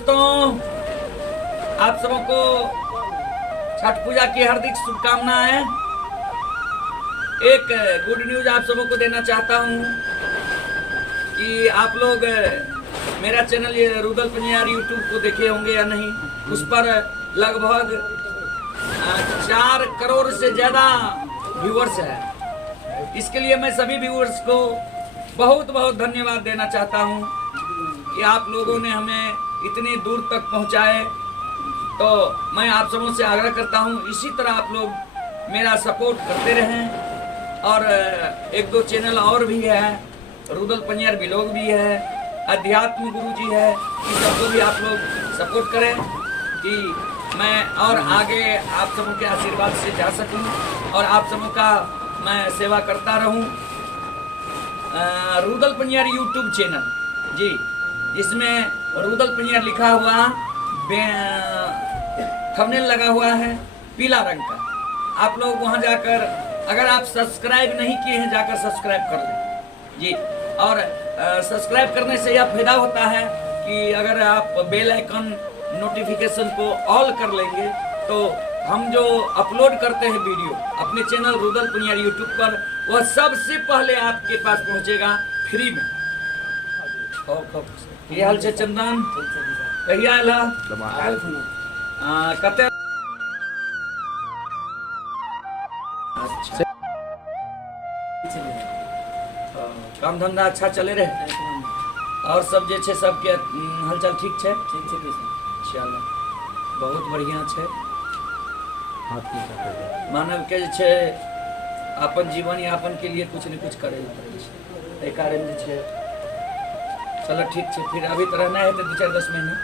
दोस्तों, आप सबों को छठ पूजा की हार्दिक शुभकामनाएं। एक गुड न्यूज आप सबों को देना चाहता हूं कि आप लोग मेरा चैनल ये रुदल पंजाब यूट्यूब को देखे होंगे या नहीं। उस पर लगभग 4 करोड़ से ज्यादा व्यूअर्स है। इसके लिए मैं सभी व्यूअर्स को बहुत बहुत धन्यवाद देना चाहता हूं कि आप लोगों ने हमें इतनी दूर तक पहुंचाए। तो मैं आप सबों से आग्रह करता हूं इसी तरह आप लोग मेरा सपोर्ट करते रहें। और 1-2 चैनल और भी है, रुदल पंजाब ब्लॉग भी है, अध्यात्म गुरु जी है, इन सबको भी आप लोग सपोर्ट करें कि मैं और आगे आप सबों के आशीर्वाद से जा सकूं और आप सबों का मैं सेवा करता रहूं। रुदल पंजाब यूट्यूब चैनल जी, जिसमें रुदल पंजाब लिखा हुआ थंबनेल लगा हुआ है पीला रंग का। आप लोग वहां जाकर, अगर आप सब्सक्राइब नहीं किए हैं, जाकर सब्सक्राइब कर लें जी। और सब्सक्राइब करने से यह फायदा होता है कि अगर आप बेल आइकन नोटिफिकेशन को ऑल कर लेंगे तो हम जो अपलोड करते हैं वीडियो अपने चैनल रुदल पंजाब यूट्यूब पर, वह सबसे पहले आपके पास पहुंचेगा फ्री में। ये हाल से चंदन कहिया कते अच्छा काम धंधा अच्छा चले रहे और सब जे छे सबके हालचाल ठीक छे? चलो बहुत बढ़िया छे। मानव के जे छे अपन जीवन यापन के लिए कुछ न कुछ करे पड़े छे। एहि कारण जे छे चलो ठीक छे। फिर अभी तो रहना है तो 2-4-10 महीने।